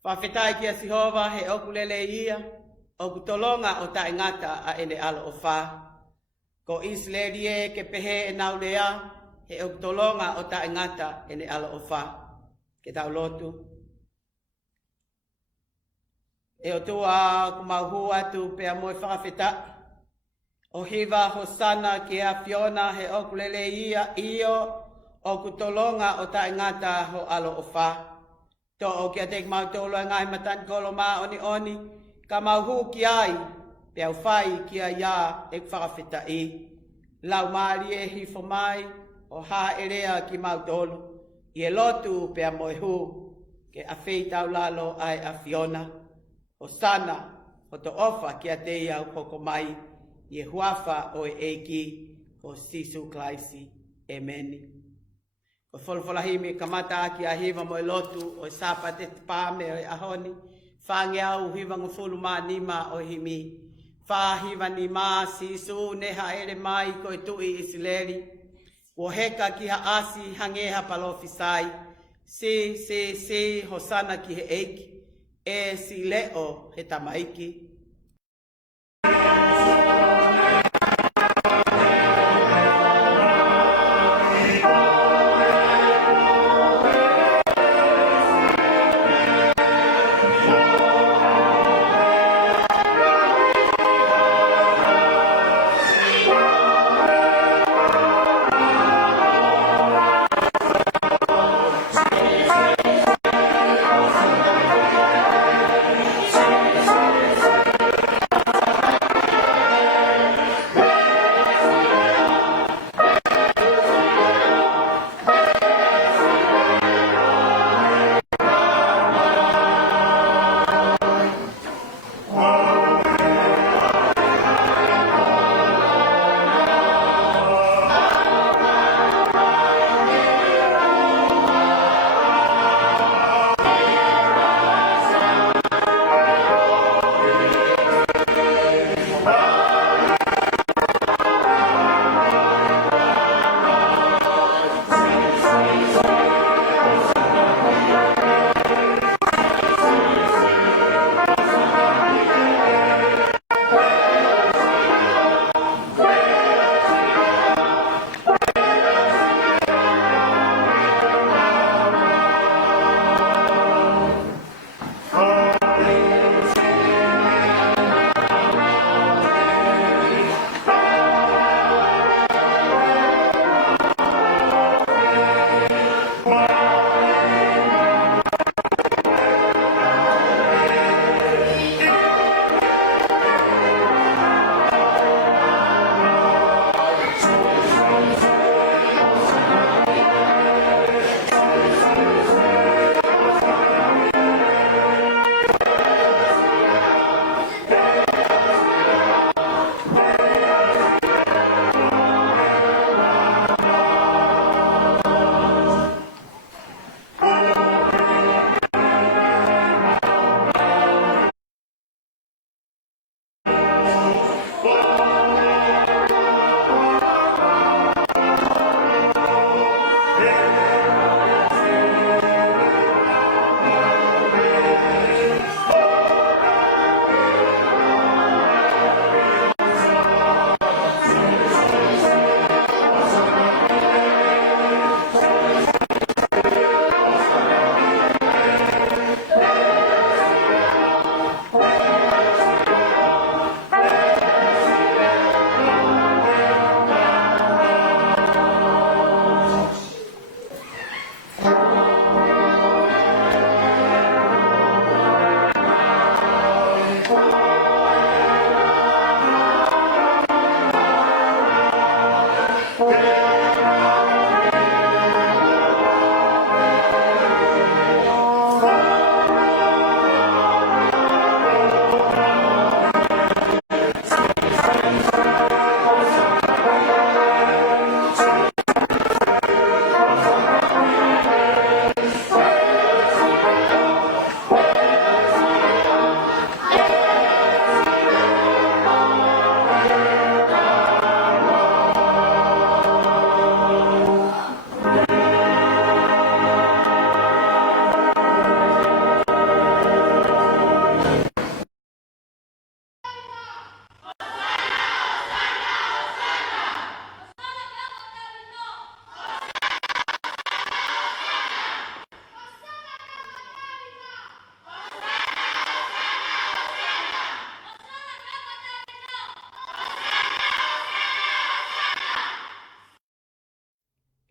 Whawhetai kia Sihova he oku lele ia, oku tolonga o ta ingata a ene alo o wha. Ko Israeli e ke pehe e nau lea, he oku tolonga o ta ingata ene alo o wha. Ke tau lotu. E o tua kumauhu atu pea moe whawheta. O hiva hosana ki a Fiona he oku lele ia io, oku tolonga o ta ingata ho alo o wha. To o kia tek mau tolo ngai matan kolo ma oni oni ka mau hu ki ai pe au fai ki ai ya ek whakawhita i lau maari e hi fo mai o ha erea ki mau tolo i e lotu pe a moe hu ke a whei tau lalo ai a Fiona o sana o to ofa ki a te iau koko mai i e huafa o e eiki o Sisu Klaisi Emeni. O wholawholahi me kamata aki a hiva mo e lotu o e sapa te pāme o e ahoni. Whange au hiva ngufulu mā nima o himi. Wha hiva ni mā Sisu neha ere mai ko e tui Isileri. O heka ki ha asi hangeha palofisai. Si hosana ki he eiki. E si leo he tamaiki.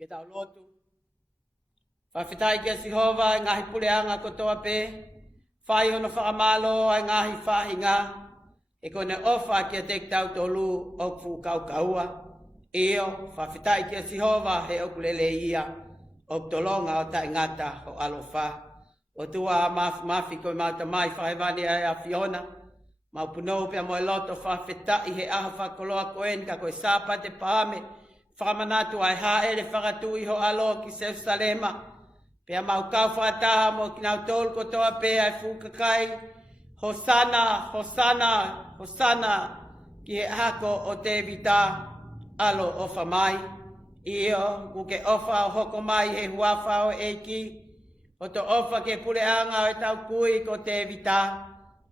tau lotu. Whawhitai kia Sihova e ngahi puleanga kotoa pe. Whai hono whakamalo ai ngahi whahinga. E kone ofa kia tek tau tolu o fu kau kaua. Io, whawhitai kia Sihova he okulele ia. O tolonga o ta ingata o alofa. O tua mafi koe mauta mai whaiwani ai a Fiona. Mau punou pia moe loto whawhitai he aha whakoloa koen ka koe sāpa te pāme. Whakamanatu ai haere whakatu iho alo ki Jerusalema. Pea mau kau whakataha mo ki nau tolu kotoa pe ai fukakai. Hosana, Hosana, Hosana ki he hako o te vita alo ofa mai. Io, kuke ofa o hoko mai he huafa o eiki. O to ofa ke puleanga o e tau kui ko te vita.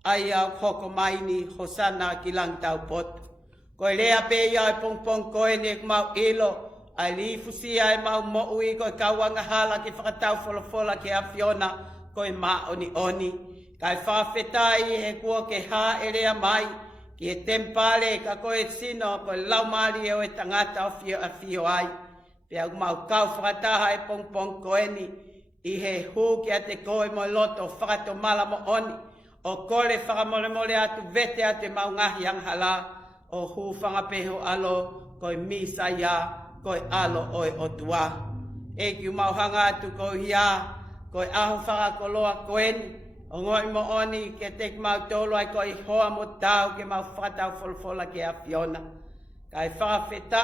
Ai au hoko mai ni Hosana ki lang tau pot. Koe lea pe ia e pongpong koe ne mau ilo. Ai li fusia e mau mo ui koe kauanga hala ki whakatau folofola ki a Fiona koe ma oni oni. Kai whawhetai he kua ke ha e rea mai. Ki e tempale ka koe sino koe laumari e o e tangata o fio a fio ai. Pea mau kau whakataha e pongpong koe ni. I he hu ki a te koe mo loto whakato mala mo oni. O kore whakamole mole atu vete atu e mau ngahi ang hala. O hu whangapeho alo koe misa ia. Koe alo oi o tua. E ki umauhanga atu koe hia, koe aho whakakoloa koeni. O ngoi mo oni ke tek mau tolo ai koe hoa mo tau ke mau whakatau folfola ke a Fiona. Kai whakawheta,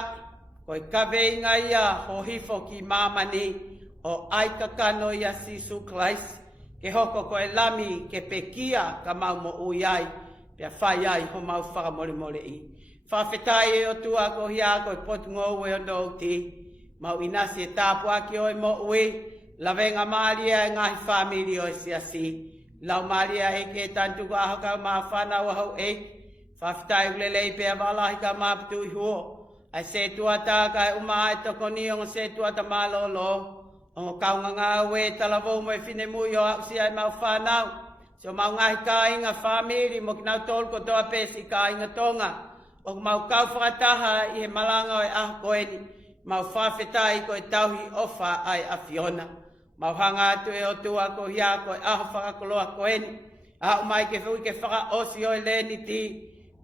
koe kawe inga ia ho hifo ki mamani o aikakano ia Sisu Christ. Ke hoko koe lami ke pekia ka mau mo uiai, pia whai ai ho mau whakamole mole i. Whawhetai e o tua ko hia koe potu ngou e o nou ti. Mau inasi e tāpua ki oi mo ui. Lavenga Maria e ngahi whamiri o e siasi. Lau Maria e ke tantu ka aho kau maa whanau ahau e. Whawhetai ulelei pia walahi ka maa putu i huo. Ai se tua tā kai uma e toko ni o se tua ta maa lolo. O kaunga ngā ue talavou mo e whine mui o ausi ai mau whanau. So mau ngahi ka inga whamiri mo ki nau tolu ko toa pesi ka inga tonga. O mau kau whakataha i he malanga o e aho koeni. Mau whawhetai ko e tauhi ofa ai a Fiona. Mau hanga atu e o tua ko hia ko e aho whakakoloa koeni. Aho mai ke whui ke whaka osi o e leni ti.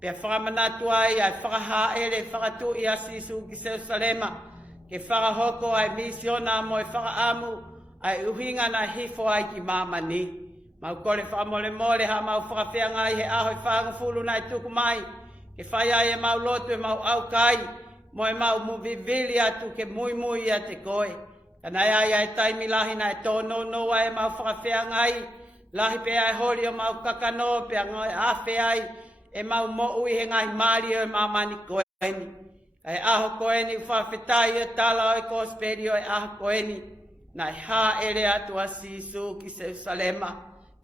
Pea whakamanatu ai ai whakaha ere whakatu i a Sisu ki Jerusalema. Ke whakahoko ai misiona mo e whakaamu ai uhinga na hifo ai ki mamani. Mau kore whakamole mole ha mau whakawhianga i he aho i whangafulu na i tuku mai. Ke whai ai e mau lotu e mau au kai, mo e mau muvivili atu ke mui mui a te koe. Kanai ai ai taimi lahi na e tōno noa e mau whakawhea ngai, lahi pe ai hori o mau kakano pe a ngoi awhi ai, e mau mo ui he ngai maari o e mamani koeni. Kai aho koeni whawhetai e tala o e kosperi o e aho koeni, na e ha ere atu a Sisu ki Jerusalema,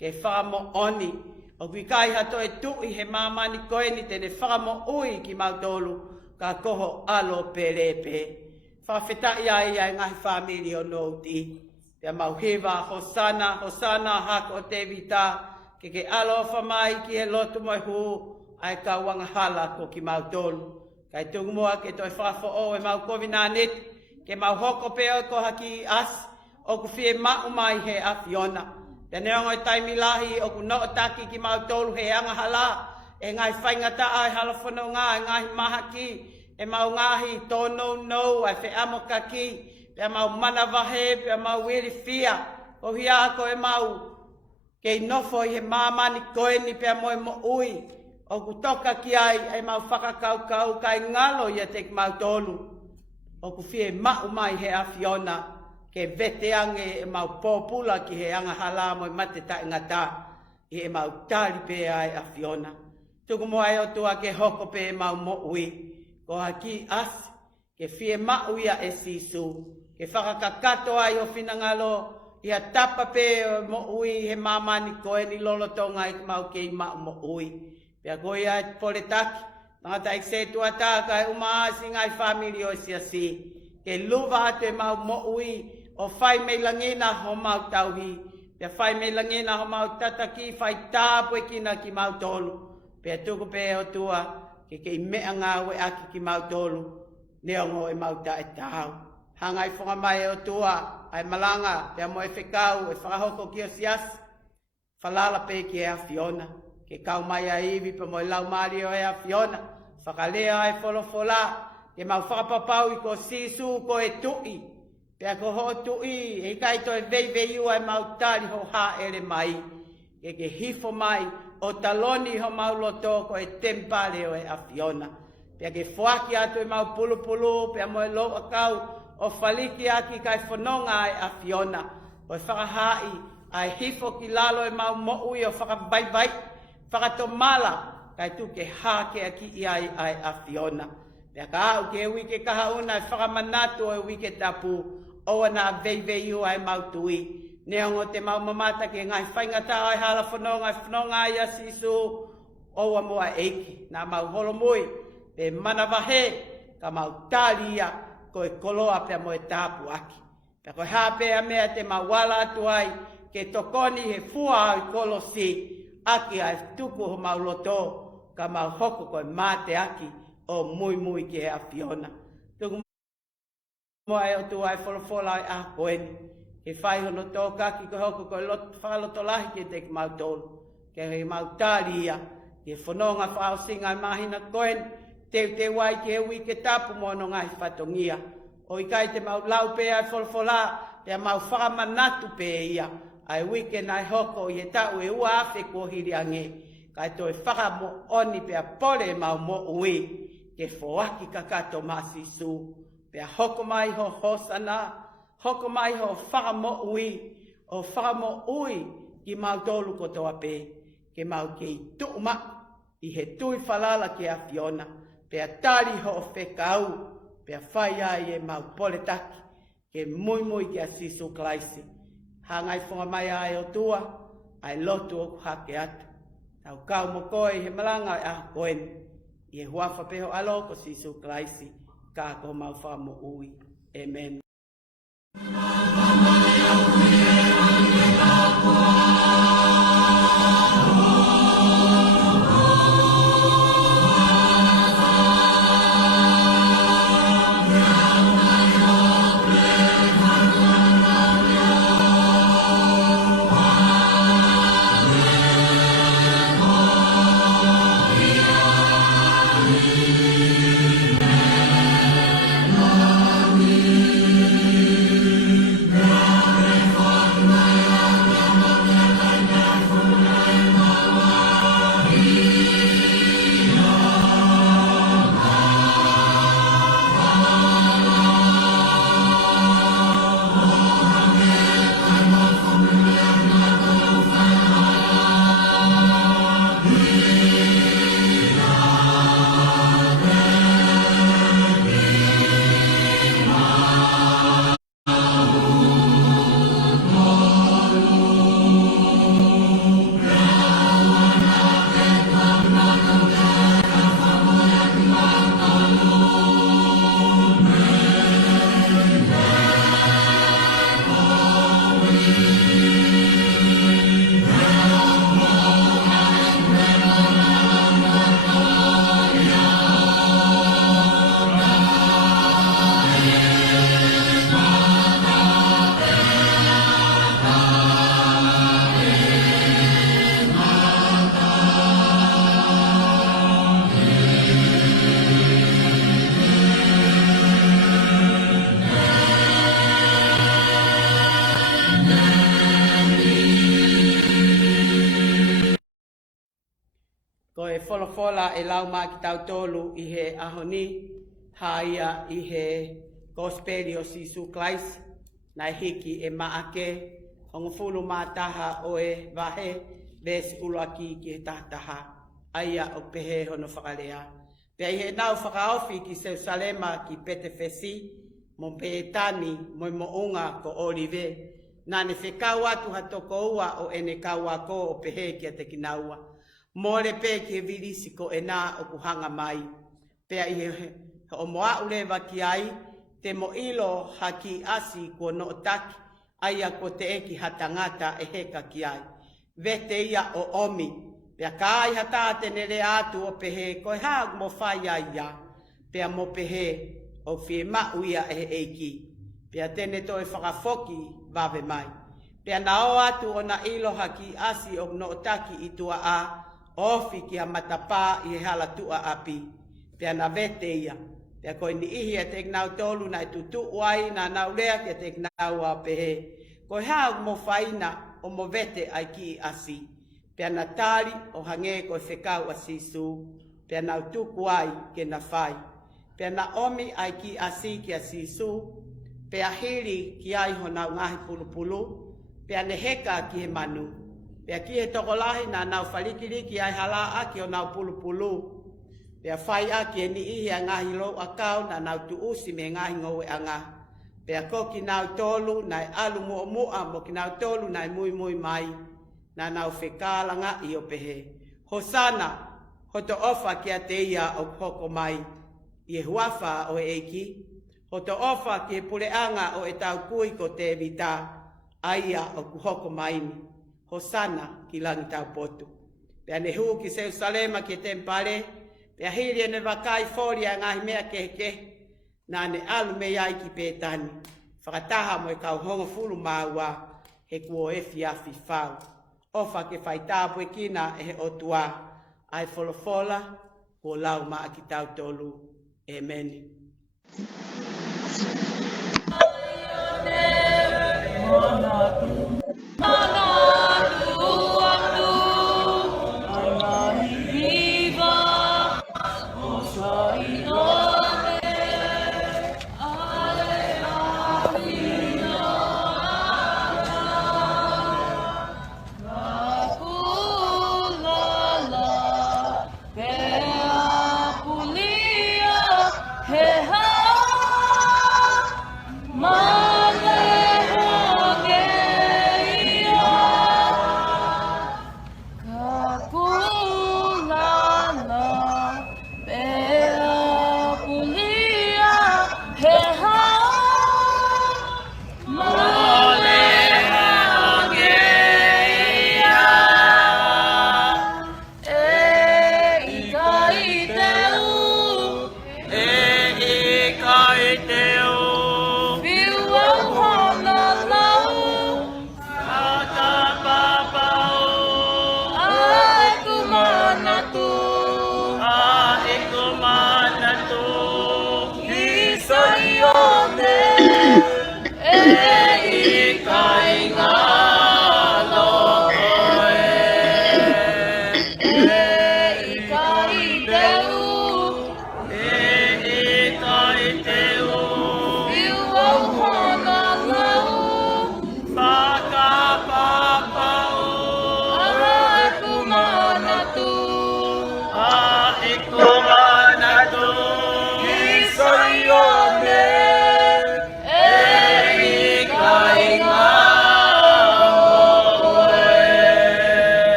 ke whamo oni. O kui kai hato e tui he mamani koeni tene whakamo ui ki mautolu ka koho alo perepe. Whawhetai ai ai ngahi whamiri o nouti. Pea mauhiva, Hosana, Hosana hako o te vita. Ke alo whamai ki he lotu moi hu ai ka wanga hala ko ki mautolu. Kai tungu moa ke toi whafo o e mau kovina net. Ke mau hoko peo ko haki as o ku fie mau mai he a Fiona. Te neongo e taimi lahi o ku no taki ki mau tolu he anga hala. E ngai whaingata ai halafono ngā, e ngai maha ki. E mau ngahi tono no, ai whe amoka ki. Pea mau manavahe, pea mau wiri fia. O hia ko e mau kei nofo i he mamani koeni pea moe mo ui. O ku toka ki ai, e mau whakakaukau kai ngalo ia te ki mau tolu. O ku fie mau mai he a Fiona. Ke vete ange e mau pōpula ki he anga hala mo i mate ta ingata. I e mau tali pe ai a Fiona. Tuku mo ai o tua ke hoko pe e mau mo ui. Ko haki as, ke fie mau ia e Sisu. Ke whakakakato ai o whinangalo. Ia tapa pe mo ui he mamani koe ni lolotonga i mau ke i mau mo ui. Pea koe ai pole taki. Tangata ik se tua tā kai umaasi ngai whamiri o siasi. Ke luva atu e mau mo ui. O whai mei langina ho mau tauhi. Pea whai mei langina ho mau tataki, whai tāpue kina ki mau tolu. Pea tuku pe o tua, ke i mea ngā we aki ki mau tolu. Neongo e mau ta e tāu. Hangai whunga mai o tua, ai malanga, pia mo e whekau, e whakahoko ki o sias. Whalala pe ki e a Fiona, ke kau mai a iwi pa mo e lau maari o e a Fiona. Whakalea ai wholofola, ke mau whakapapau i ko sisu ko e tui. Pia ko ho tui, e kai to e vei ua e mau tari ho ha ere mai. Ke hifo mai, o taloni ho mau loto ko e tempale o e a Fiona. Pia ke fuaki atu e mau pulu, pia mo e lo a kau, o whaliki aki kai whanonga e a Fiona. O e whakahai, ai hifo ki lalo e mau mo'ui o whakabaibai, whakatomala, kai tu ke hā ke aki i ai a Fiona. Pia ka au ke wike kaha una e whakamanatu o e wike tapu, o ana vei ua e mau tui. Neongo te mau mamata ke ngai whaingata ai hala whanonga ai a sisu, o a mua eiki, nā mau holomui, pe manawahe, ka mau tālia, ko e koloa pia mo e tāpu aki. Pia koe hāpea mea te mawala atu ai, ke tokoni he fua au kolosi, aki ai tuku ho mau loto, ka mau hoko koe mate aki, o mui ke a Fiona. Tuku moa e o tu ai wholofola ai a koeni, ke whai hono tō kaki koe hoko koe whakaloto lahi ke te mau tōlu, ke he mau tālia, ke whanonga whaosinga ai mahina koeni, te wai ke hui ke tapu mono ngai whatongia. O i kai te mau lau pe ai wholofola, te mau whakamanatu pe ia, ai wike nai hoko i he tau e ua awhi ko hiri ange, kai toi whaka mo oni pe a pole mau mo ui, ke whoaki kakato masi su, pe a hoko mai ho hosana, hoko mai ho whaka mo ui, o whaka mo ui ki mau tolu ko toa pe, ke mau ke i tuuma, i he tui whalala ke a Fiona, pe a tari ho o whekau, pe a whai ai e mau poletaki, ke mui ki a sisu klaisi. Hangai whunga mai ai o tua, ai lotu o hake atu. Tau kau mo koe he malanga a koen, i e huafa peho alo ko sisu klaisi, ka ko mau wha mo ui. Amen. Ko e wholofola e lau mā ki tau tōlu i he ahoni, haia i he gospeli o Sisu Klais, nai hiki e maake, hongo fulu mā taha o e wahe, vesi uluaki ki he tahtaha, aia o pehe hono whakalea. Pea i he nau whakaofi ki Seusalema ki Petefesi, mo peetani mo mounga ko Olive, nane whekau atu hatoko ua o ene kaua ko o pehe ki a te kinaua. Mole pe ki e virisi ko e nā o kuhanga mai. Pea i he o moa ulewa ki ai, te mo ilo haki asi ko no taki, aia ko te eki hatangata e heka ki ai. Vete ia o omi, pea ka ai hata te nere atu o pehe, ko e haa mo whai ai ia, pea mo pehe o whie mau ia e eiki. Pea tene to e whakafoki wawe mai. Pea nao atu o na iloha ki asi o no otaki i tua a ofi ki a matapā i he hala tua api. Pea na vete ia. Pea koe ni ihi e te nau tolu na tutu wai na nau lea ki te nau a pehe. Koe hao mo whaina o mo vete ai ki asi. Pea na tali o hange koe whekau a sisu. Pea nau tuku ai ke na whai. Pea na omi ai ki asi ki a sisu. Pea hiri ki ai ho nau ngahi pulupulu. Pea ne heka ki he manu. Pea ki he tokolahi na nau whalikiriki ai hala aki o nau pulupulu. Pea whai aki e ni ihi a ngahi lo a kau na nau tu usi me ngahi ngowe a ngā. Pea ko ki nau tolu nai alu mua mua mo ki nau tolu nai mui mui mai. Na nau whekalanga i o pehe. Hosana, hoto ofa ki a te ia o hoko mai. I e huafa o e eiki. Hoto ofa ki e pureanga o e tau kui ko te vita. Aia o kuhoko maini. Hosana ki langi tau potu. Pea ne hu ki Jerusalema ki te mpare. Pea hiri e ne wakai fori a ngahi mea keke. Nā ne alu me iai ki pētani. Whakataha mo e kau hongo fulu māua. He kuo e fiafi whau. Ofa ke whai tāpu e kina e he otua. Ai folofola. Ko lau maa ki tau tolu. Amen. Mother,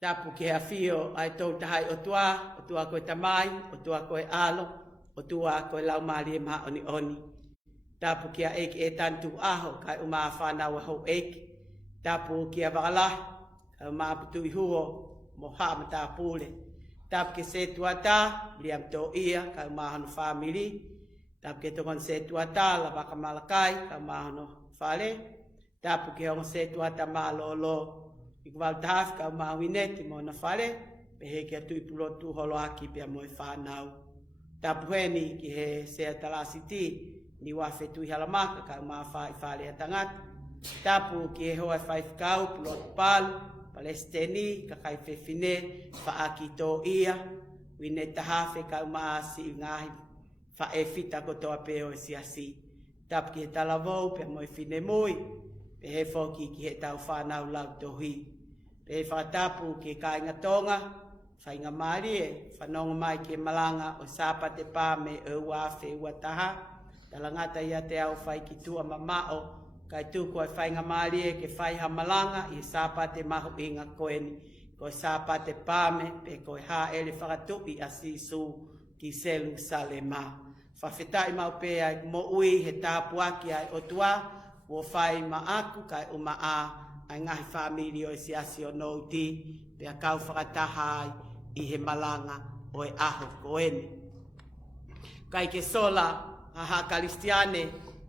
Tapu ke hawhio ai tau tahai o tua koe tamai, o tua koe alo, o tua koe lau maali e maha oni oni. Tapu kia eiki e tantu aho kai umaa whanau aho eiki. Tapu kia wakalahi, kai umaa putu i huo mo haa mata pule. Tapu ke se tuata, liam tō ia, kai umaa hano whamiri. Tapu ke tongon se tuata, la waka malakai, kai umaa hano whale. Tapu ke hongo se tuata maa lo i kwa tahafi ka umaa wineti mo na whale, pe he kia tui pulo tu holo aki pia mo e whanau. Tapu heni ki he sea talasiti, ni wafe tui halamaka ka umaa whale a tangata. Tapu ki he hoa whaifkau pulo tu palu, palestini, ka kai whewhine, whaaki tō ia, wine tahafe ka umaa si ngahi, whae fita kotoa peo e siasi. Tapu ki he talavou pia mo e whine mui, pe he whoki ki he tau whanau lau tohi. Pe he whatapu ki kāinga tonga, whainga marie, whanonga mai ki malanga o sāpa te pā me e uawhe ua taha. Talangata ia te au whai ki tua mamao, kai tūko e whainga marie ke whaiha malanga i sāpa te mahu inga koeni. Ko sāpa te pāme, pe ko hā ele whakatupi a sisu ki selu salema. Whawhetai mau pe ai mo ui he tāpuaki ai o tua, wo whai ma aku kai uma a ai ngahi whamiri o siasi o nouti, pia kau whakatahai i he malanga o e aho koeni. Kai ke sola haha kalistiane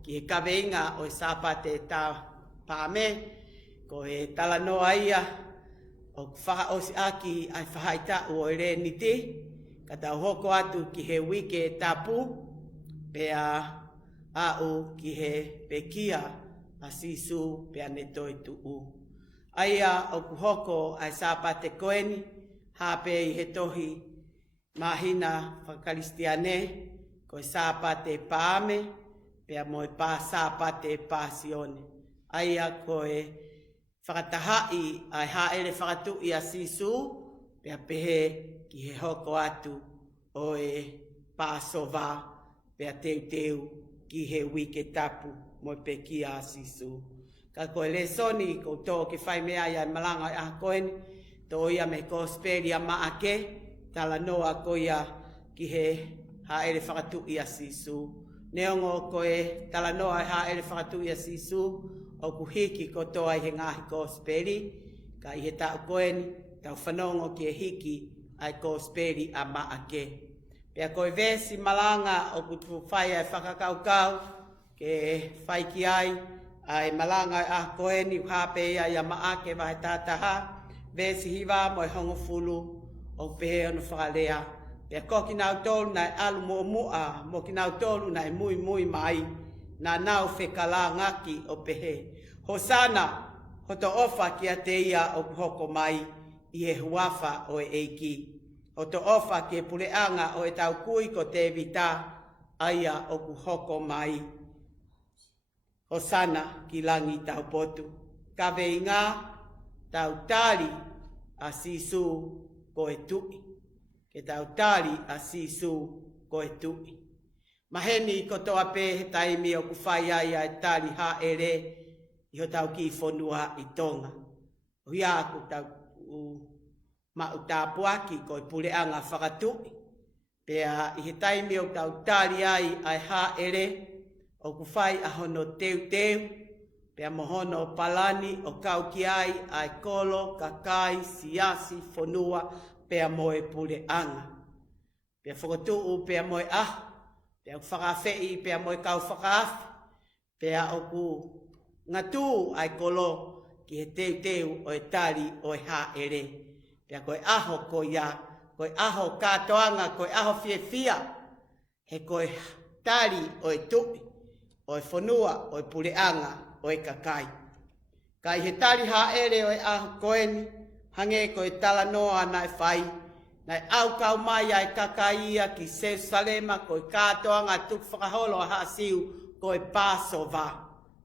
ki he kaweinga o e sāpate tā pāme, ko he talanoa ia o whaka osi aki ai whahaita o e re niti, ka tau hoko atu ki he wike tapu, pia au ki he pekia, a sisu pe ane toi tuu. Aia o kuhoko ai sāpate koeni, hape i he tohi mahina whakalistiane, koe sāpate pāme, pea moe pā sāpate pāsione. Aia koe whakatahai ai haere whakatu i a sisu, pea pehe ki he hoko atu o e pāsova, pea teu ki he wike tapu. Mo pe ki a sisu. Ka koe le soni ko tō ke whai mea ia malanga i a koeni, tō ia me ko speria maake, tala noa ko ia ki he haere whakatu i a sisu. Neongo koe tala noa i haere whakatu i a sisu, o kuhiki ko tō ai he ngahi ko speri, ka i he tau koeni, tau whanongo ki he hiki ai ko speri a maake. Pea koe vesi malanga o kutu whai ai whakakaukau, ke whai ki ai malanga a koeni uhape ia maake wahe tātaha, vesi hiwa mo e hongo fulu o pehe anu whakalea. Pea ko ki nau tolu nai alu mo mua, mo ki nau tolu nai mui mai, na nau whekala ngaki o pehe. Hosana, hoto ofa ki a te ia o hoko mai, i he huafa o e eiki. Hoto ofa ki e puleanga o e tau kui ko te vita, aia o ku hoko mai. Hosana ki langi tau potu. Ka vei ngā tau tari a sisu ko e tui. Ke tau tari a sisu ko e tui. Maheni ko toa pe he taimi o ku whai ai ai tari ha ere i ho tau ki whonua i tonga. Huia aku tau ma utapuaki ko e puleanga whakatui. Pea i he taimi o tau tari ai ai ha ere o ku whai a hono teu, pea mohono palani o kau ki ai kolo, kakai, siasi, whonua, pea moe pule anga. Pea whakatuu, pea moe pea whakawhei, pea moe kau whakawhi, pea o ku ngatu ai kolo ki he teu o e tari o e ha ere. Pea koe aho ko ia, koe aho katoanga, koe aho fia, he koe tari o e tui. O e whanua, o e pureanga, o e kakai. Kai he tari ha ere o e aho koeni, hange ko e tala noa na e whai, na e au kau mai ai kakai ia ki Jerusalema, ko e kātoanga tuk whakaholo a hasiu, ko e Pasova.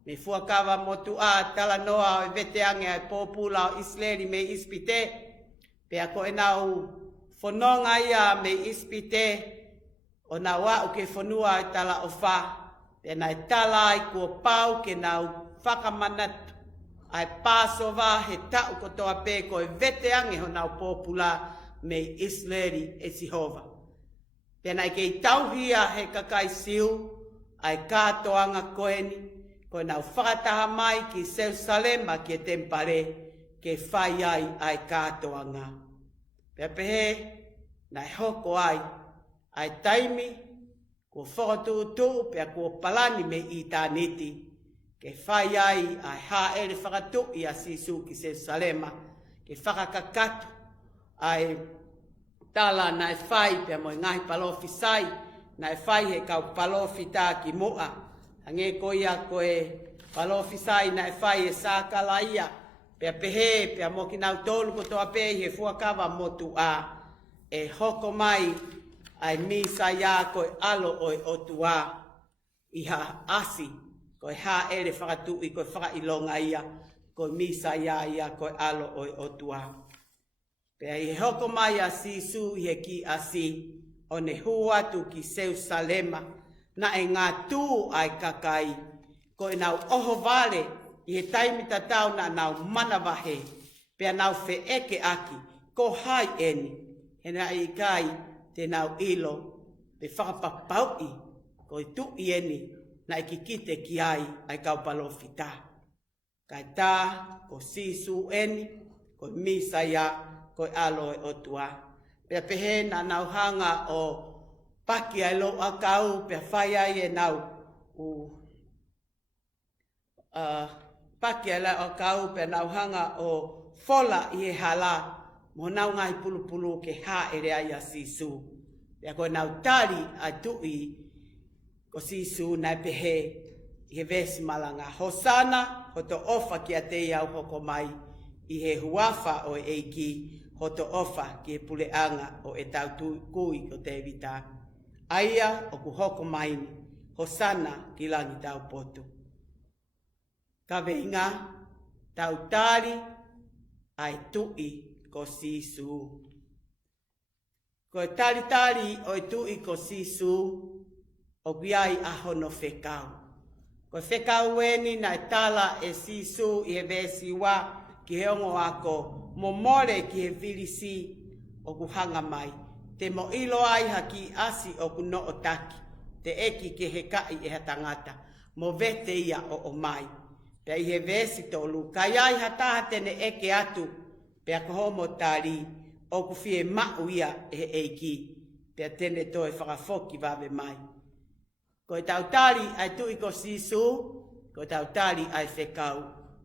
Me fuakawa motu a tala noa o e veteange ai popula o Isleri me ispite, pea ko e nau whanonga ia me ispite, o na wau ke whanua e tala o wha, pena e tala ai kua pau ke nau whakamanatu ai Passover he tau kotoa pe ko e vete ange ho nau popula me Israeli e Sihova. Pena ke i tauhia he kakai siu ai katoanga koeni ko nau whakataha mai ki Jerusalema ki e tempare ke whai ai katoanga. Pea pehe nai hoko ai taimi ko whakatutu pea ko palani me i tāniti ke whai ai ha ere whakatu i a sisu ki Jerusalema ke whakakakatu ai tala na e whai pia mo ngahi palofi sai na e whai he kau palofi tā ki mua hange ko ia ko e palofi sai na e whai e sākala ia pia pehe pia mo ki nau tolu ko toa pe he fuakawa motu a e hoko mai ai misa ia ko e alo o e otua i ha asi ko e ha ere whakatu i ko e whakailonga ia ko misa ia ko e alo o e otua. Pea i hoko mai a sisu i he ki asi o ne hua tu ki Jerusalema na e ngā tū ai kakai ko e nau oho vale i he taimi tatau na nau manawahe pea nau fe eke aki ko hai eni he na i kai te nau ilo pe whakapapau i ko i tu i eni na i kikite ki ai kaupalo fita. Kai tā ko sisu eni ko misa ia ko alo e otua. Pea pehe na nau hanga o paki ai lo a kau pea whai ai e nau paki ai lo a kau pea nau hanga o fola i he hala mo nau ngai pulu ke ha ere ai a sisu. Pea ko nau tari a tui ko sisu nai pehe i he vesi malanga. Hosana ho to ofa ki a te iau hoko mai i he huafa o eiki hoto ofa ki e puleanga o e tau kui o te vita. Aia o ku hoko maini, hosana ki langi tau potu. Ka veinga, tau tari ai tui ko sisu. Ko e tari o e tui ko sisu, o biai a hono whekau. Ko whekau weni na e tala e sisu i he vesi wa ki he ongo ako, mo more ki he virisi o ku hanga mai. Te mo ilo ai haki asi o ku no o taki. Te eki ke he kai e ha tangata. Mo vete ia o mai. Pea i he vesi tolu. Kai ai hataha tene eke atu. Pea ko homo tari. O ku fie mau ia e he eiki. Pea tene to e whakafoki vave mai. Ko e tau tari ai tui ko sisu. Ko e tau tari ai whekau.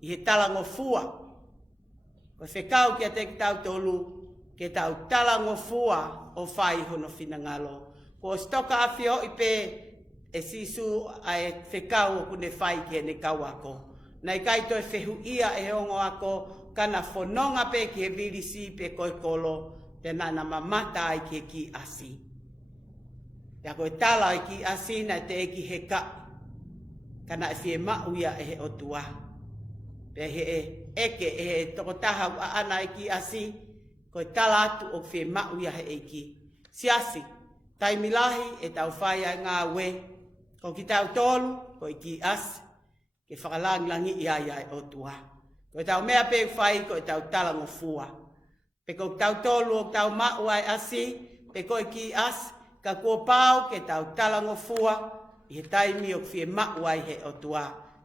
I he talango fua. Ko whekau ki a te tau tolu, ke tau talango fua o whai hono whinangalo. Ko stoka awhio i pe e sisu a e whekau o kune whai ki e ne kau ako. Nei kai toi whehu ia e hongo ako, kana whanonga pe ki he virisi pe koi kolo, te nana mamata ai ki e ki asi. Ia koe tala ai ki asi na te eki he ka, kana e whie mau ia e he otua. Pea he eke e he toko taha a ana eki asi, koe tala atu o whie mau ia he eki. Siasi, taimilahi e tau whai ai ngā we, ko ki tau tolu, koe ki asi, ke whakalangilangi ia ia e otua. Koe tau mea pe whai, koe tau talango fua. Pe koe tau tolu o tau mau ai asi, pe koe ki asi, ka kua pau ke tau talango fua, i he taimi o whie mau ai he otua,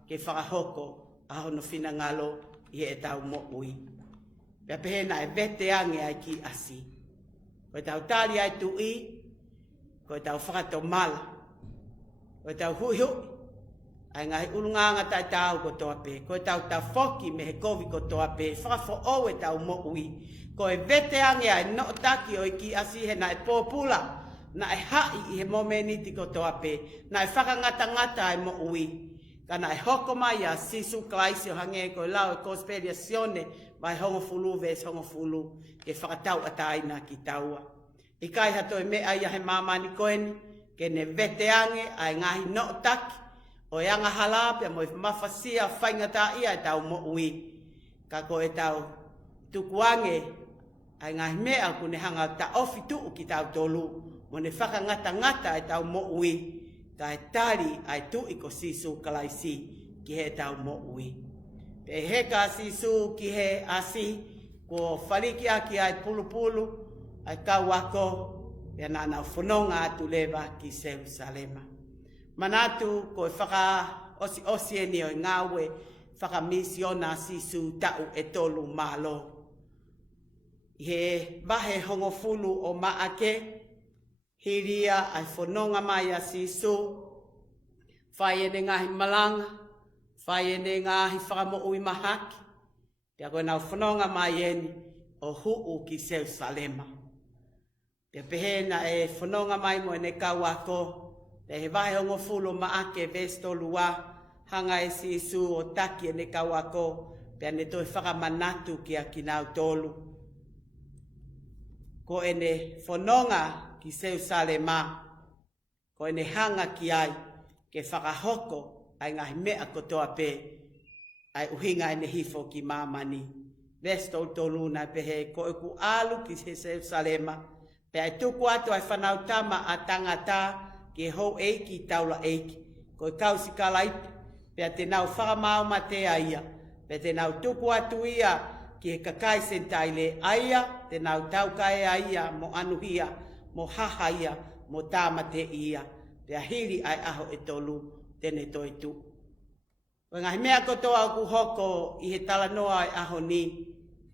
ke whakahoko, a hono whinangalo i e tau mo'ui. Pea pehena e vete ange ai ki asi. Koe tau tari ai tui, koe tau whakato mala. Koe tau hui hui, ai ngahi urunganga tai tau ko toa pe. Koe tau tau foki me he kovi ko toa pe. Whakafo o e tau mo'ui. Koe vete ange ai no taki o i ki asi he na e pōpula. Na e hai i he momeniti ko toa pe. Na e whakangata ai mo'ui. Kana e hoko mai a sisu klaisi o hange ko lau e conspirazione vai hongo fulu ves hongo fulu ke whakatau ataina ki taua. I kai hato e mea ia he mamani koeni ke ne veteange ai ngahi no taki o e anga halape mo i mawhasia whaingata ia e tau mo ui. Ka ko e tau tukuange ai ngahi mea kune hanga ta ofi tuu ki tau tolu mo ne whakangata e tau mo ui. Ka e tari ai tu i ko sisu kalaisi ki he tau mo ui. Pe heka sisu ki he asi, ko whaliki aki ai pulu ai kawako, pe nana whanonga atu lewa ki Jerusalema. Manatu ko whaka osi eni o ngawe, whaka misiona sisu tau e tolu malo. He wahe hongofulu o maake, hiria ai whanonga mai a sisu, whai ene ngahi malanga, whai ene ngahi whakamo ui mahaki, pia koe nau whanonga mai eni o huu ki Jerusalema. Pia pehena e whanonga mai mo ene kawako, te he wahe hongo fulo maake vesto lua, hanga e sisu o taki ene kawako, pia ne toi whakamanatu ki a kinau tolu. Ko ene whanonga ki Jerusalema, ko ene hanga ki ai, ke whakahoko ai ngahi mea kotoa pe, ai uhinga ene hifo ki mamani. Vesto tolu na pehe ko eku alu ki Jerusalema, pe ai tuku atu ai whanau tama a tangata ki hou eiki taula eiki. Ko e kausi kalaipe, pe a te nau whakamau ma te aia, pe te nau tuku atu ia ki he kakai sentaile aia, te nau taukae aia mo anuhia, mo hahaia, mo tāmate ia. Pea hiri ai aho e tolu tene toi tu. Ko ngahi mea kotoa o ku hoko i he talanoa ai aho ni.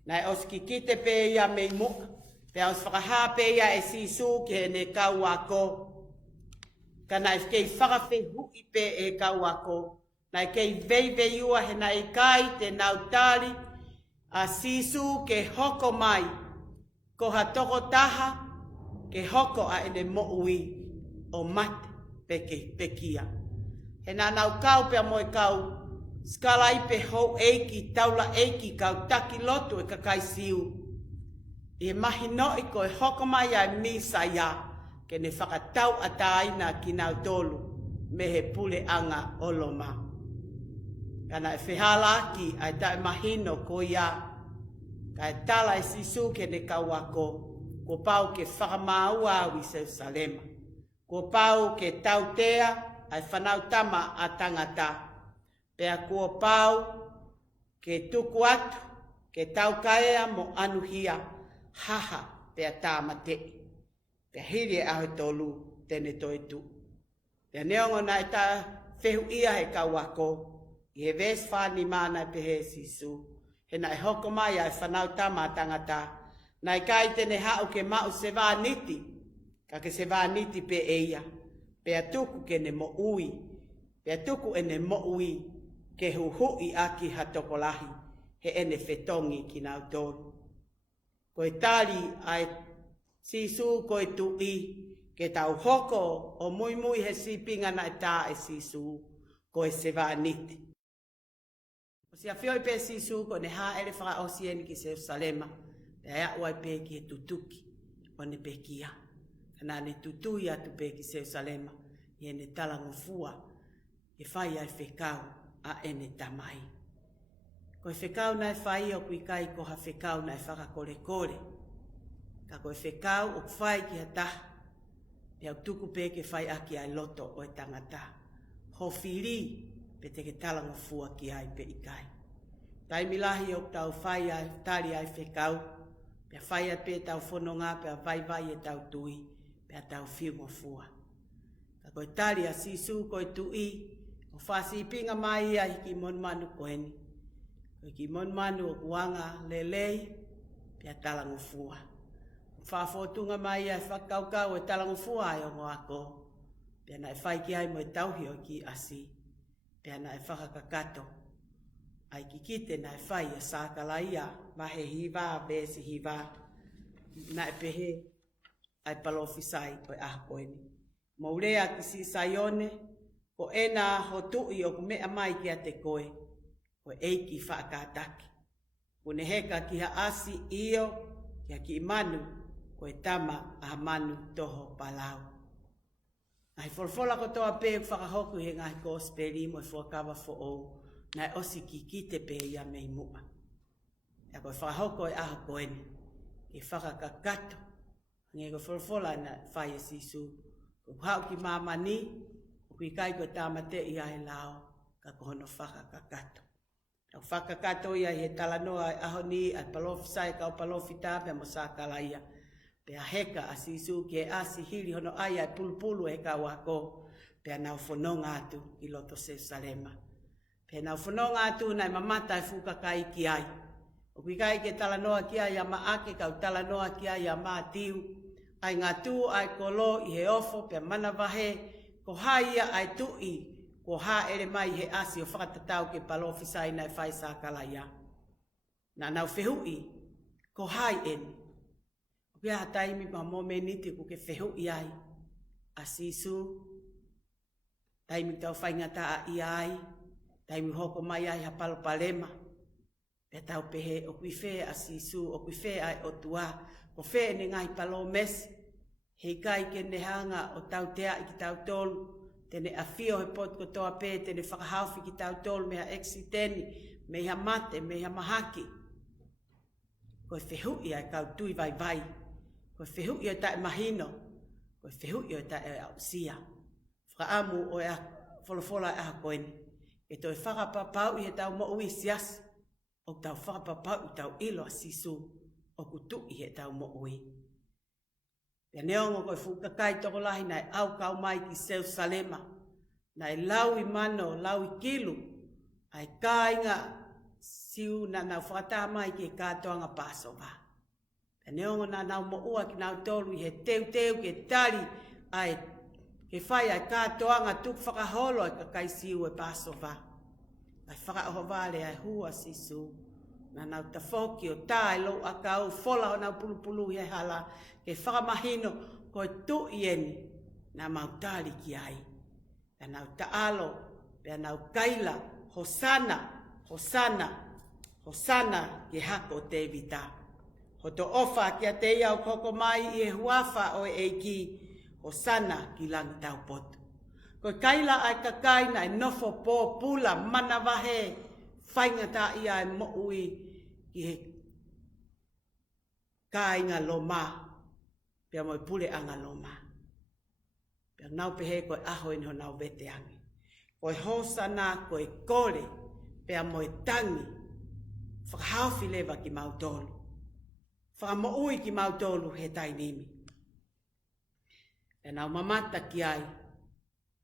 Nai oski kite pe ia mei muka. Pea os whakaha pe ia e sisu ki he ne kau ako. Ka nai kei whakawhi hui pe e kau ako. Nai kei vei ua he nai kai te nau tali. A sisu ke hoko mai. Ko ha toko taha ke hoko a ene mo'ui o mate. Pekia. He nā nau kau pia moe kau, skala i pe hou eiki, taula eiki, kau taki lotu e kakai siu. I mahi no i koe hoko mai ai misa ia, ke ne whakatau a tāina ki nau tolu, me he pule anga oloma. Kana e whihala ki ai tae mahino ko ia, ka e tala e sisu ke ne kau ako, ko pau ke whakamaua au i Jerusalema. Ko pau ke tautea ai whanau tama a tangata. Pea ko pau ke tuku atu, ke taukaea mo anuhia, haha pea tāmate. Pea hiri e aho tolu tene toi tu. Pea neongo na e ta whehu ia he kawako, i he ves whani mana pe he sisu. He na e hoko mai ai whanau tama a tangata. Na e kai tene hau ke mau se niti. Ka ke se niti pe eia, pe atuku ke ne mo ui, pe atuku ene mo ui, ke huhui aki hatokolahi, he ene whetongi ki nau tonu. Ko e tali ai sisu ko e tui, ke tau hoko o mui he sipinga na e tā e sisu, ko e se niti. O si a whioi pe sisu ko ne ha ele whaka osieni ki Jerusalema, pe ea uai pe ki e tutuki, o ne pe kia. Nā ne tutui atu pe ki Jerusalema, i ene talangofua, e whai ai whekau a ene tamai. Ko e whekau nai whai o kui kai ko ha whekau nai whakakore kore. Ka ko e whekau o whai ki ha taha, pe au tuku pe ke whai aki ai loto o e tangata. Ho whiri pe te ke talangofua ki ai pe i kai. Tai milahi o tau whai ai, tari ai whekau, pe whai ai pe tau whanonga, pe vai e tau tui, pe tau whiungo fua. Ka koe tari a sisu koe tui, o whasi pinga mai ai ki mon manu koeni. Koe ki mon manu o kuanga lelei, pe talango fua. Whafotunga mai ai whakaukau e talango fua ai o ngoako, pe na e whaiki ai mo e tauhi o ki asi, pe na e whakakato. Ai ki kite na e whai a sākalaia, mahe hiva, besi hiva, na e pehe, ai palofisai o ahakoeni. Maurea ki si saione, ko ena ho tui o kumea mai ki a te koe, ko eiki whaakataki. Kune heka ki ha asi io, ki a ki manu, ko e tama a manu toho palau. Ai folfola ko toa pe whakahoku he ngai gospeli mo e fuakawa fo o, nai osi ki kite pe ia mei mua. Ia ko e whakahoko e ahakoeni, e whakakakato, nge ko folfola na whai e sisu. Ko hau ki mamani, ko i kai ko tamate i ai lao, ka kohono whakakakato. Au whakakato ia he talanoa ai ahoni ai palofisai kau palofita pe mo sakalaia. Pe a heka a sisu ki e asi hiri hono ai ai pulupulu e ka wako. Pe a nau whanonga atu i loto se salema. Pe nau whanonga atu nai mamata e fukakai ki ai. O kai ke talanoa ki ai a maake kau talanoa ki ai a maatiu. Ai ngā tū ai kolo i he ofo pe mana wahe. Ko haia ai tui. Ko ha ere mai he asi o whakatatau ke palofisai nai whai sākalaia. Nā nau whehui. Ko hai eni. Pia taimi ma mome niti ku ke whehui ai. A sisu. Taimi tau whaingata a iai. Taimi hoko mai ai ha palopalema. Pe tau pehe o kui whea a sisu, o kui whea ai o tua, o whea ne ngai palo mesi. Hei kai ke nehanga o tau tea i ki tau tolu, tene a fio he pot ko toa pē, tene whakahauwhi ki tau tolu, mea eksiteni, mea mate, mea mahaki. Koe whehui ai kau tui vai vai, koe whehui ai tae mahino, koe whehui ai tae au sia. Whakaamu o ea wholofola e aha koeni, e toi whakapapau i he tau mo ui siasi. O tau whakapapau i tau ilo a sisu, o kutu i he tau mo ui. Pea neongo koe fukakai toko lahi nai au kau mai ki Jerusalema, nai lau i mano, lau i kilu, ai kāinga siu na nau whakata mai ki kātoanga Pasova. Pea neongo na nau mo ua ki nau tolu i he teu ke tari, ai ke whai ai kātoanga tuk whakaholo ai kakai siu e Pasova. Ai whakaohovale ai hua sisu. Na nau tafoki o tae lo a kau fola o nau pulupulu he hala. Ke whakamahino koe tu ieni na mautari ki ai. Pea nau taalo, pea nau kaila, hosana, hosana, hosana ke hako te vita. Hoto ofa ki a te iau koko mai i e huafa o e eiki, hosana ki langi tau potu. Koe kaila ai kakai na e nofo pō pula mana wahe whaingata ia e mo ui ki he kāinga loma. Pea moi pule anga loma. Pea nau pehe koe aho ino nau vete angi. Koe hosana, koe kore, pea moi tangi. Whakahauwhi lewa ki mautolu. Whakamo ui ki mautolu he tainimi. Pea nau mamata ki ai.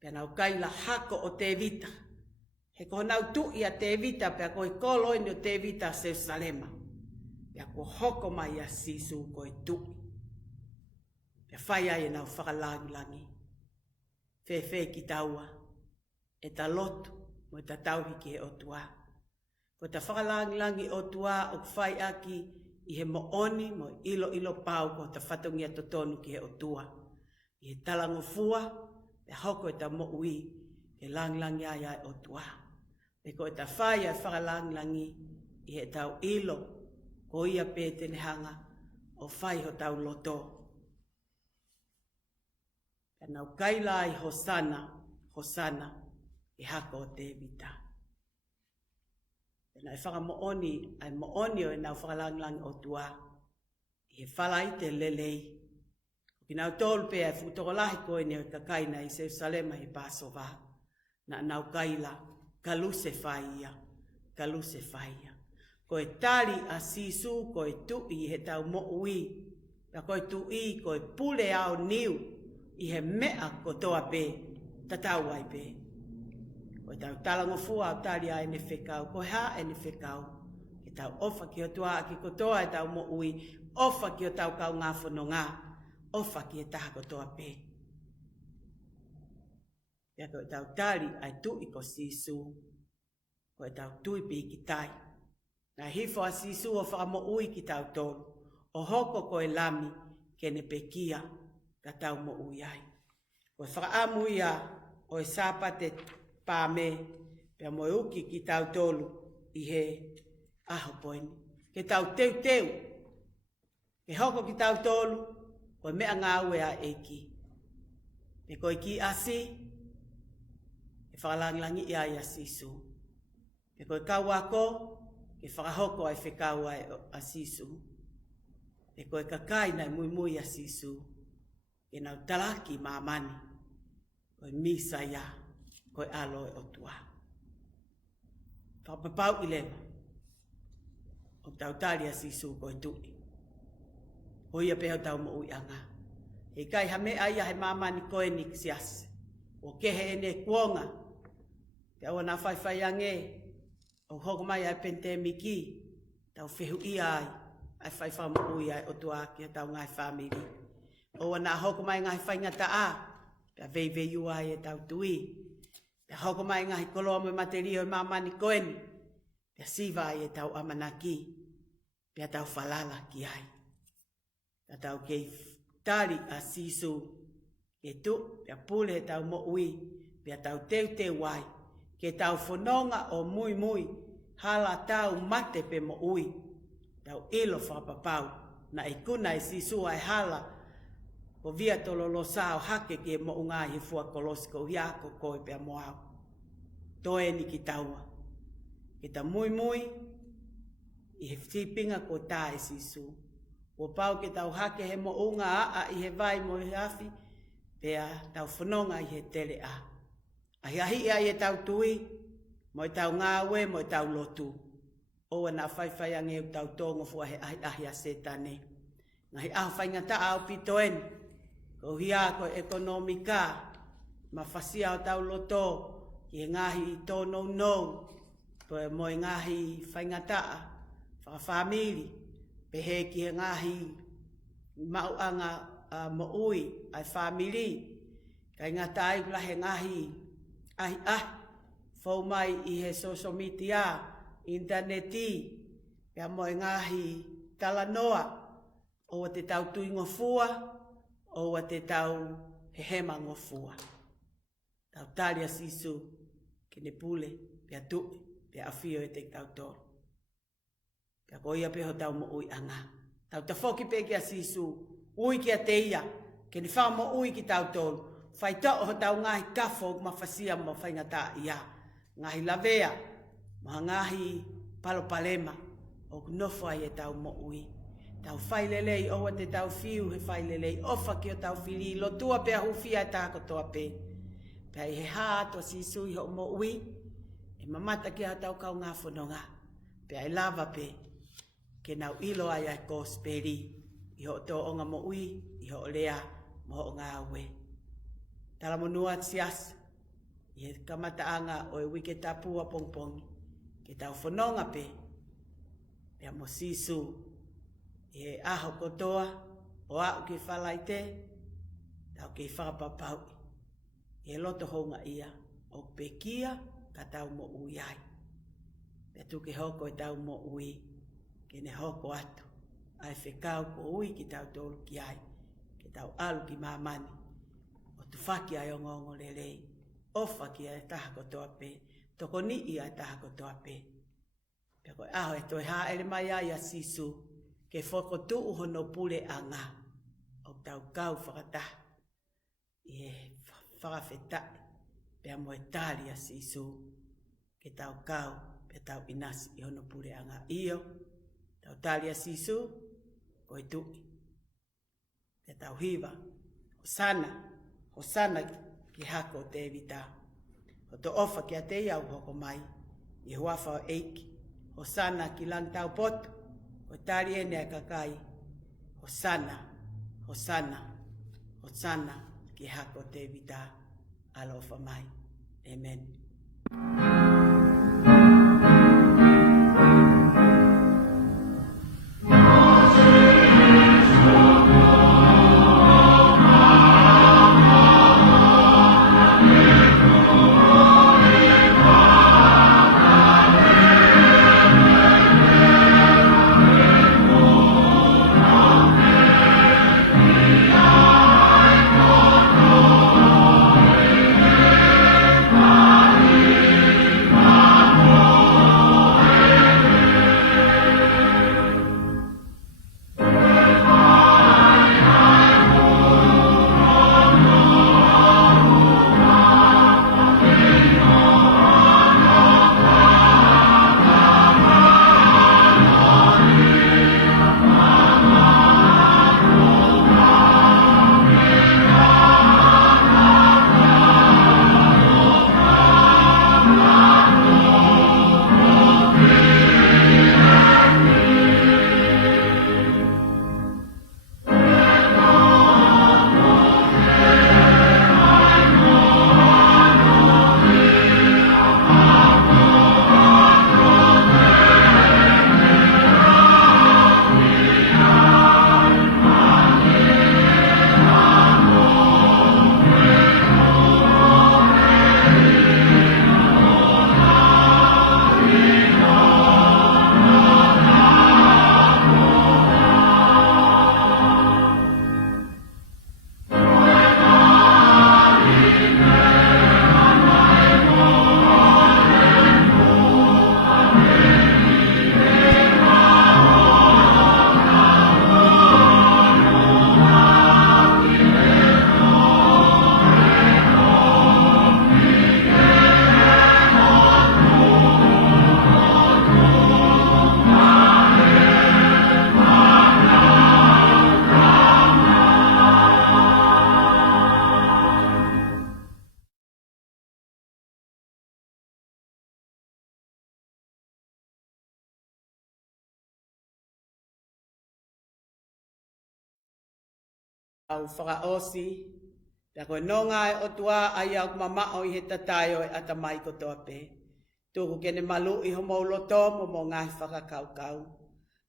Pea nau kaila hako o te vita. He ko nau tui a te vita, pea koe koloini o te vita Jerusalema. Pea ko hoko mai a sisu koe tui. Pea whai ai e nau whakalangi. Whewhe ki taua. E ta lotu, mo ta tauhi ki he otua. Ko ta whakalangi o tua o whai aki i he mooni, mo ilo pau ko ta whatungia totonu ki he otua. I he talango fua, e hoko e ta mo ui, e langlangi ai ai o tua. E ko e ta whai ai whakalanglangi, i he tau ilo, ko ia pētene hanga, o whai ho tau loto. E nau kaila ai hosana, hosana, i hako o te vita. E nau whaka mooni, ai mooni o e nau whakalanglangi o tua, i he whalai te lelei. Ki nau tolu pēa e futoko lahi koe ni o kakaina i Jerusalema i Pasova. Na nau kaila, kaluse whaia, kaluse whaia. Koe tali a sisu, koe tui he tau mo ui. Pea koe tui, koe pule au niu, i he mea ko toa pē, tatau ai pē. Koe tau talango fua au tali a ene whekau, koe ha ene whekau. Ke tau ofa ki o tua, ki ko toa e tau mo ui, ofa ki o tau kau ngā whono ngā. Ofa ki e taha ko toa pē. Pea koe tau tari ai tui ko sisu. Koe tau tui pī ki tai. Nā hifo a sisu o whakamo ui ki tau tolu. O hoko koe lami kene pekia ka tau mo ui ai. Koe whakaamu ia o e sāpate pāme. Pea mo uki ki tau tolu i he aho poini. Ke tau teu teu. Ke hoko ki tau tolu. Koe mea ngā ue a eiki. Me koe ki asi, e whakalangilangi ia i a sisu. Me koe kauako, e whakahoko ai whekau ai a sisu. Me koe kakai nai mui mui a sisu. E nau talaki mamani. Koe misa ia, koe aloe o tua. whapapau i lewa. O tau talia sisu koe tui. Hoia peho tau mo ui anga. E kai hame aia he mamani koe ni sias. O kehe ene kuonga. Te awa na whaiwhai ange. O hoko mai ai pente miki. Tau whehu ia ai. Ai whaiwha mo ui ai o tuaki a tau ngai whamiri. O wana hoko mai ngai whaingata a. Pea vei ua ai e tau tui. Pea hoko mai ngai koloa mo materio e mamani koe ni. Pea siva ai e tau amanaki. Pea tau whalala ki ai. Pea tau kei tari a sisu. Ke tu, pea pule he tau mo ui. Pea tau te wai. Ke tau whanonga o mui. Hala tau mate pe mo ui. Tau ilo whapapau. Na e kuna e sisu ai hala. O via tololo sao hake ke mo unga he fua kolosiko hiako koe pea moau. Toe ni ki taua. Ke ta mui. I he whipinga ko tā e sisu. O pau ke tau hake he mo unga a i he vai mo he afi. Pea tau whanonga i he tele a. Ahi ahi a i he tau tui. Mo i tau ngāwe, mo i tau lotu. Oa nā whaiwhai ange u tau tongo fua he ahi a setane. Ngahi aho whaingata au pitoen. Ko hia ko ekonomika. Ma whasia o tau loto. Ki he ngahi i tō no. Poe mo i ngahi whaingata a. Whakawhamiri. Pehe ki he ngahi mauanga mo ui ai whamiri. Kai ngata ai kula he ngahi ahi fau mai i he social media, interneti, pia mo i ngahi talanoa, o te tau tui ngofua, o te tau he hema ngofua. Tau talia sisu, ke ne pule, pia tu, pia awhio e te tau toro. Pia koia peho tau mo ui anga. Tau ta whoki pe kia sisu, ui kia te ia, ke ni whao mo ui ki tau toro. Whai tau ho tau ngahi kafo ma whasia mo whaingata ia. Ngahi lavea, ma ngahi palopalema, o nofo ai e tau mo ui. Tau whailelei, oa te tau fiu he whailelei, ofa ki o tau whiri, lo tua pea hufia e tāko toa pe. Pea i he hātua sisu i ho mo ui, e mamata ki a tau kau ngā whanonga. Pea i lava pe, ke nau ilo ai ai kōsperi, i ho tō onga mo ui, i ho lea, mo ho ngā ue. Tala monua sias, i he kamataanga o e wike tapua pongpongi, ke tau whanonga pe, pea mo sisu, i he aho kotoa, o au ke whalai te, tau ke whakapapau, i he loto honga ia, o pekia ka tau mo ui ai. Pea tu ke hoko e tau mo ui, ke ne hoko atu, ai whekau ko ui ki tau tolu ki ai, ke tau alu ki mamani, tu whaki ai o ngongo lelei, ofa ki ai taha kotoa pe, toko ni i ai taha kotoa pe. Pea koe aho e toi haa ele mai ai a sisu, ke whoko tuu hono pule anga, o tau kau whakataha, i he whakawheta, pea mo e tali a sisu, ke tau kau, pea tau inasi i hono pule anga io, tau tali a sisu, koe tui, pea tau hiva, o sana ki hako te evita. O to ofa ki a te iau hoko mai, i huafa o eiki. O sana ki lang tau potu, o tari ene a kakai. O sana ki hako te evita. Alofa mai. Amen. au whakaosi, pia koe nonga e o tua ai au mamao i he tatai o e ata mai ko toa pe. Tuku kene malu i ho mauloto mo ngai whakakaukau.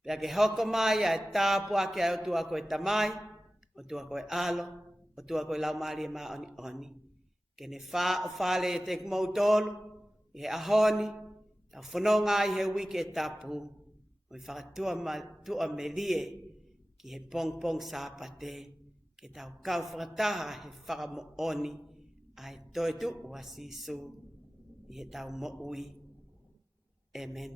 Pia ke hoko mai a e tāpua ke au tua koe tamai, o tua koe alo, o tua koe lau maari e maa oni oni. Kene wha o whale e te kumautolu, i he ahoni, tau whanonga i he wike e tapu, o i whakatua me lie ki he pong sāpate, ke tau kau whakataha he whakamo oni, ai toi tu ua sisu, i he tau mo ui. Amen.